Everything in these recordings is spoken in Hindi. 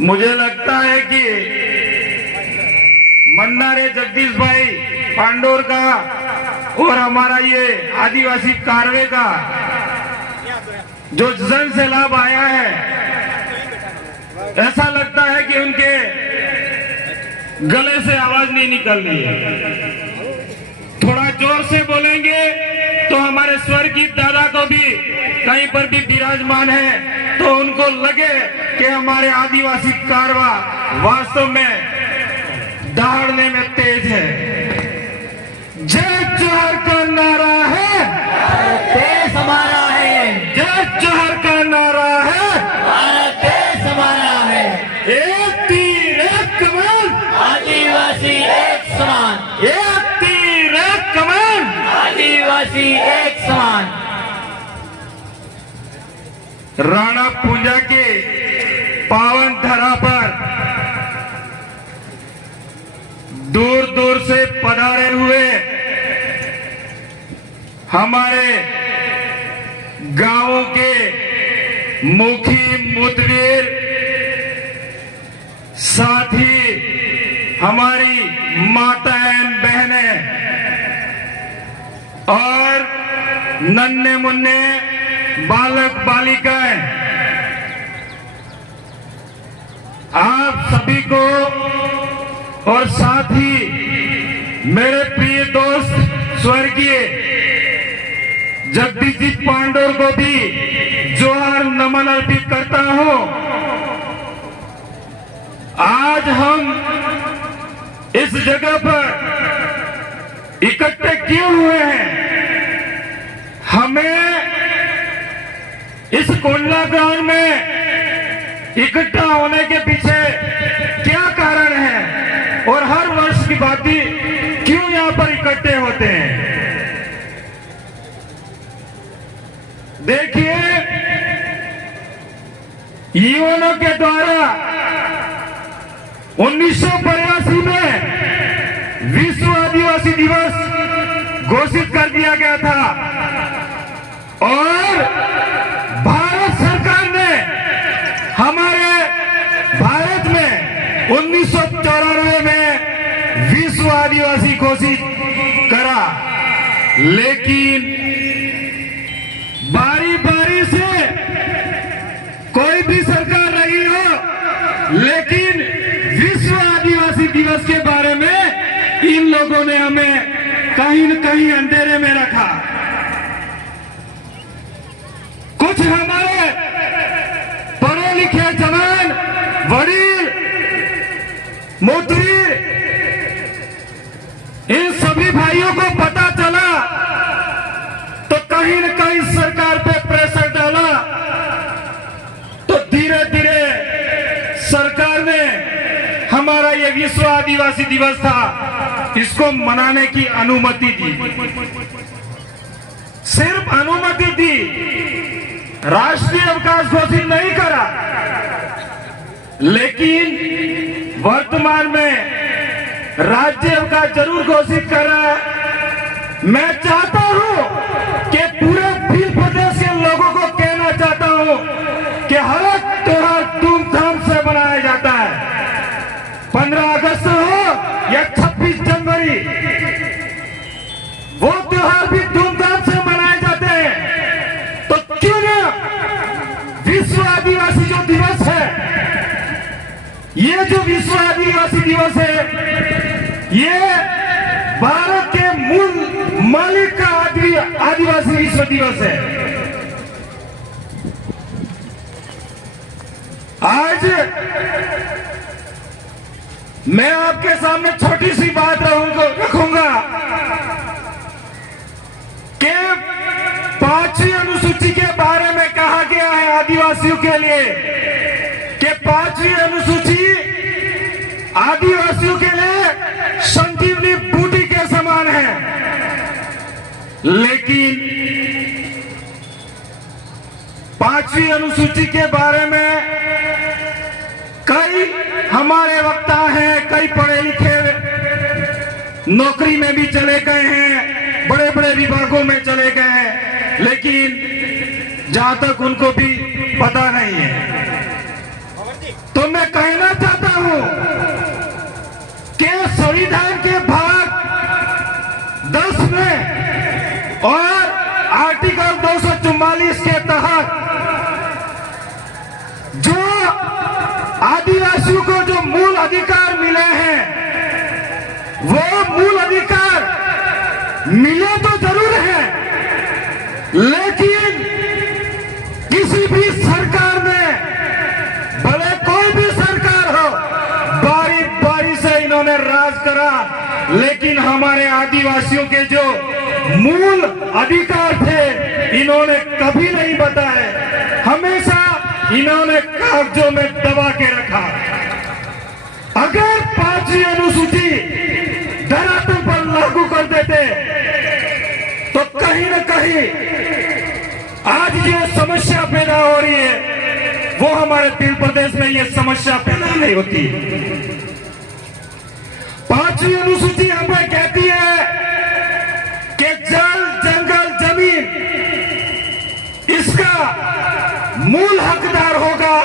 मुझे लगता है कि मन्नारे जगदीश भाई पांडोर का और हमारा ये आदिवासी कारवे का जो जन से लाभ आया है, ऐसा लगता है कि उनके गले से आवाज नहीं निकल रही है। थोड़ा जोर से बोलेंगे तो हमारे स्वर्गीय दादा को भी कहीं पर भी विराजमान है तो उनको लगे कि हमारे आदिवासी कारवा वास्तव में दहाड़ने में तेज है। जय जोहर का नारा है, देश हमारा है। जय जोहर का नारा है, भारत देश हमारा है। एक तीर एक कमान, आदिवासी एक समान। एक तीर एक कमान। आदिवासी एक समान। राणा पूंजा के पावन धरा पर दूर दूर से पधारे हुए हमारे गांवों के मुखी मुतवीर साथ ही हमारी माताएं बहनें और नन्हे मुन्ने बालक बालिकाएं, आप सभी को और साथ ही मेरे प्रिय दोस्त स्वर्गीय जगदीश जी पांडोर को भी जोहार नमन अर्पित करता हूं। आज हम इस जगह पर इकट्ठे क्यों हुए हैं? हमें इस कोंडला ग्राउंड में इकट्ठा होने के पीछे क्या कारण है और हर वर्ष की भांति क्यों यहां पर इकट्ठे होते हैं? देखिए, युवाओं के द्वारा 1982 में विश्व आदिवासी दिवस घोषित कर दिया गया था और भारत सरकार ने हमारे भारत में 1994 में विश्व आदिवासी घोषित करा, लेकिन बारी बारी से कोई भी सरकार रही हो, लेकिन विश्व आदिवासी दिवस के बारे में इन लोगों ने हमें कहीं न कहीं अंधेरे में रखा। कुछ हमारे पढ़े लिखे जवान, वडील, मुतवीर, इन सभी भाइयों को पता चला तो कहीं न कहीं सरकार पे प्रेशर डाला, तो धीरे धीरे सरकार ने हमारा ये विश्व आदिवासी दिवस था, इसको मनाने की अनुमति दी। सिर्फ अनुमति दी, राष्ट्रीय अवकाश घोषित नहीं करा। लेकिन वर्तमान में राज्य अवकाश जरूर घोषित कर रहा है। मैं चाहता हूं कि पूरे भील प्रदेश के लोगों को कहना चाहता हूं कि हर एक त्योहार धूमधाम से मनाया जाता है। 15 अगस्त हो या 26 जनवरी, वो त्योहार भी धूमधाम से मनाए जाते हैं। तो क्यों ना विश्व आदिवासी जो दिवस है, ये जो विश्व आदिवासी दिवस है, ये भारत के मूल मालिक का आदिवासी विश्व दिवस है। आज मैं आपके सामने छोटी सी बात रखूंगा कि 5वीं अनुसूची के बारे में कहा गया है आदिवासियों के लिए कि 5वीं अनुसूची आदिवासियों के लिए संजीवनी बूटी के समान है। लेकिन 5वीं अनुसूची के बारे में कई हमारे वक्ता हैं, कई पढ़े लिखे नौकरी में भी चले गए हैं, बड़े बड़े विभागों में चले गए हैं, लेकिन जहां तक उनको भी पता नहीं है। तो मैं कहना चाहता हूं कि संविधान के भाग 10 में और आर्टिकल 244 के तहत जो आदिवासियों को जो मूल अधिकार मिले हैं, वो मूल अधिकार मिले तो जरूर है, लेकिन किसी भी सरकार ने, भले कोई भी सरकार हो, बारी बारी से इन्होंने राज करा, लेकिन हमारे आदिवासियों के जो मूल अधिकार थे इन्होंने कभी नहीं बताए, हमेशा इन्होंने कागजों में दबा के रखा। अगर 5वीं अनुसूची धरातल पर लागू कर देते तो कहीं न कहीं आज जो समस्या पैदा हो रही है वो हमारे तीन प्रदेश में ये समस्या पैदा नहीं होती। 5वीं अनुसूची हमें कहती है कि जल, जंगल, जमीन इसका मूल हकदार होगा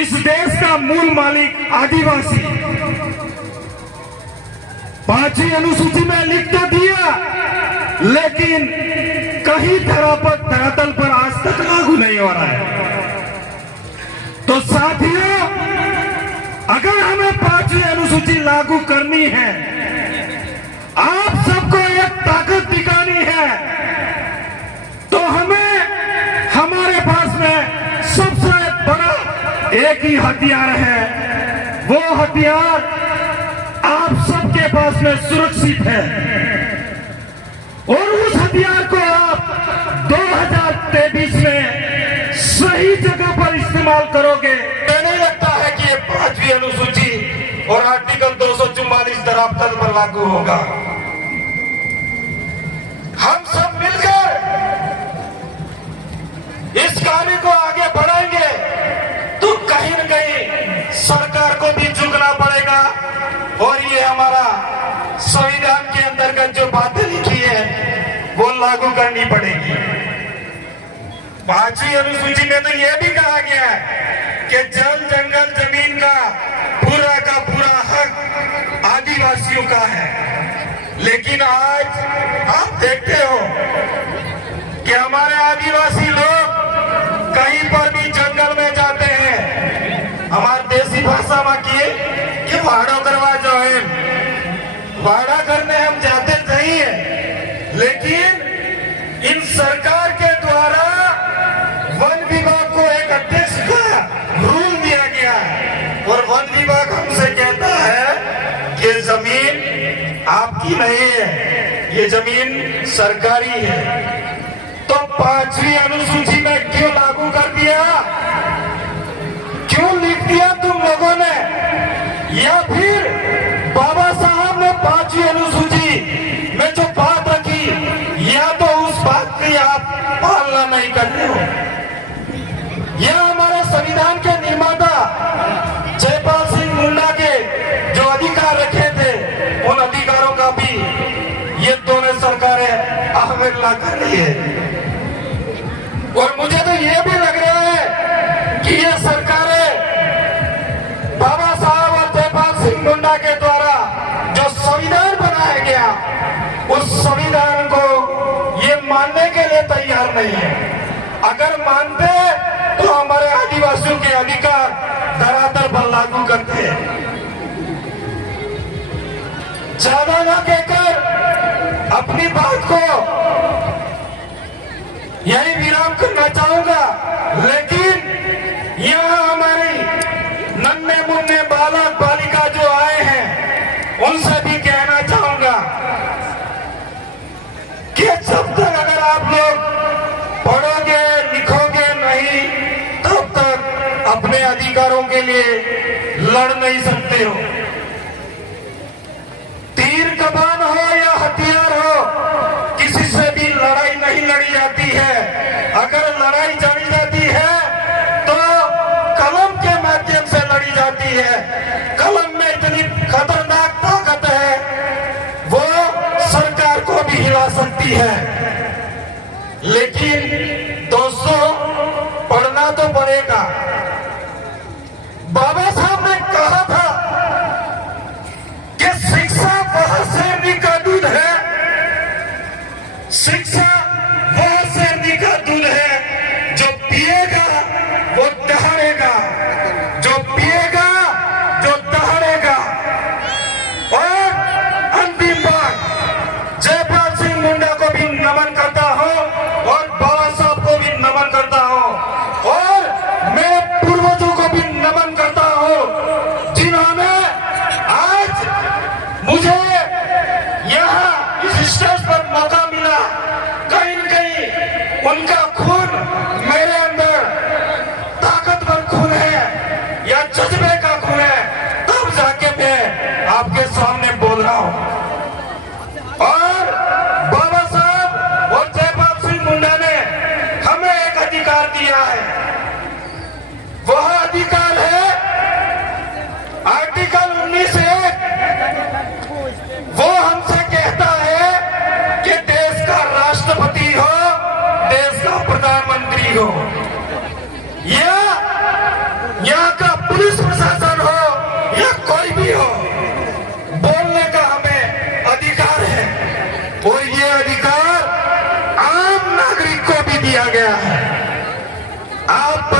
इस देश का मूल मालिक आदिवासी। 5वीं अनुसूची में लिख तो दिया, लेकिन कहीं धरातल पर आज तक लागू नहीं हो रहा है। तो साथियों, अगर हमें 5वीं अनुसूची लागू करनी है, आप सबको एक ताकत दिखानी है, तो हमें हमारे पास में सबसे बड़ा एक ही हथियार है। वो हथियार आप सबके पास में सुरक्षित है और उस हथियार को आप 2023 में सही जगह पर इस्तेमाल करोगे। मुझे नहीं लगता है कि ये 5वीं अनुसूची और आर्टिकल 244 धरातल पर लागू होगा। हम सब मिलकर इस कार्य को आगे बढ़ाएंगे तो कहीं न कहीं सरकार को भी झुकना पड़ेगा और ये हमारा संविधान के अंतर्गत जो बातें लिखी है वो लागू करनी पड़ेगी। 5वीं अनुसूची में तो यह भी कहा गया है कि जल, जंगल, जमीन का पूरा हक आदिवासियों का है, लेकिन आज आप देखते हो कि हमारे आदिवासी लोग कहीं पर भी जंगल में जाते हैं, हमारी देसी भाषा में किए कि वाड़ा करवा जो है, वाड़ा करने हम जाते नहीं है, लेकिन इन सरकार के द्वारा वन विभाग को एक अध्यक्ष का रूल दिया गया है और वन विभाग हमसे कहता है कि जमीन आपकी नहीं है, ये जमीन सरकारी है। तो 5वीं अनुसूची में क्यों लागू कर दिया, क्यों लिख दिया तुम लोगों ने, या फिर बाबा साहब ने 5वीं अनुसूची में जो बात रखी, या तो उस बात की आप पालना नहीं कर रहे हो, या हमारे संविधान के निर्माता जयपाल सिंह मुंडा के जो अधिकार रखे थे उन अधिकारों का भी ये दोनों सरकारें अवहेलना कर रही है। और मुझे तो ये भी लग रहा है कि ये सरकारें बाबा साहब और जयपाल सिंह मुंडा के द्वारा जो संविधान बनाया गया उस संविधान को ये मानने के लिए तैयार नहीं है। अगर मानते तो हमारे आदिवासियों के अधिकार धरातल पर लागू करते हैं। ज्यादा न कहकर अपनी बात को यही विराम करना चाहूंगा, लेकिन यहाँ हमारी नन्हे मुन्ने बालक बालिका जो आए हैं उनसे भी कहना चाहूंगा कि जब तक अगर आप लोग पढ़ोगे लिखोगे नहीं तब तक अपने अधिकारों के लिए लड़ नहीं सकते हो। तीर कमान हो या हथियार हो, किसी से भी लड़ाई नहीं लड़ी जाती है। अगर लड़ाई जानी जाती है तो कलम के माध्यम से लड़ी जाती है। कलम में इतनी खतरनाक ताकत है वो सरकार को भी हिला सकती है। लेकिन दोस्तों, पढ़ना तो पड़ेगा। बाबा साहब दिया है। वह अधिकार है आर्टिकल 19(1), वो हमसे कहता है कि देश का राष्ट्रपति हो, देश का प्रधानमंत्री हो, या यहाँ का पुलिस प्रशासन हो, या कोई भी हो, बोलने का हमें अधिकार है। और ये अधिकार आम नागरिक को भी दिया गया है। आप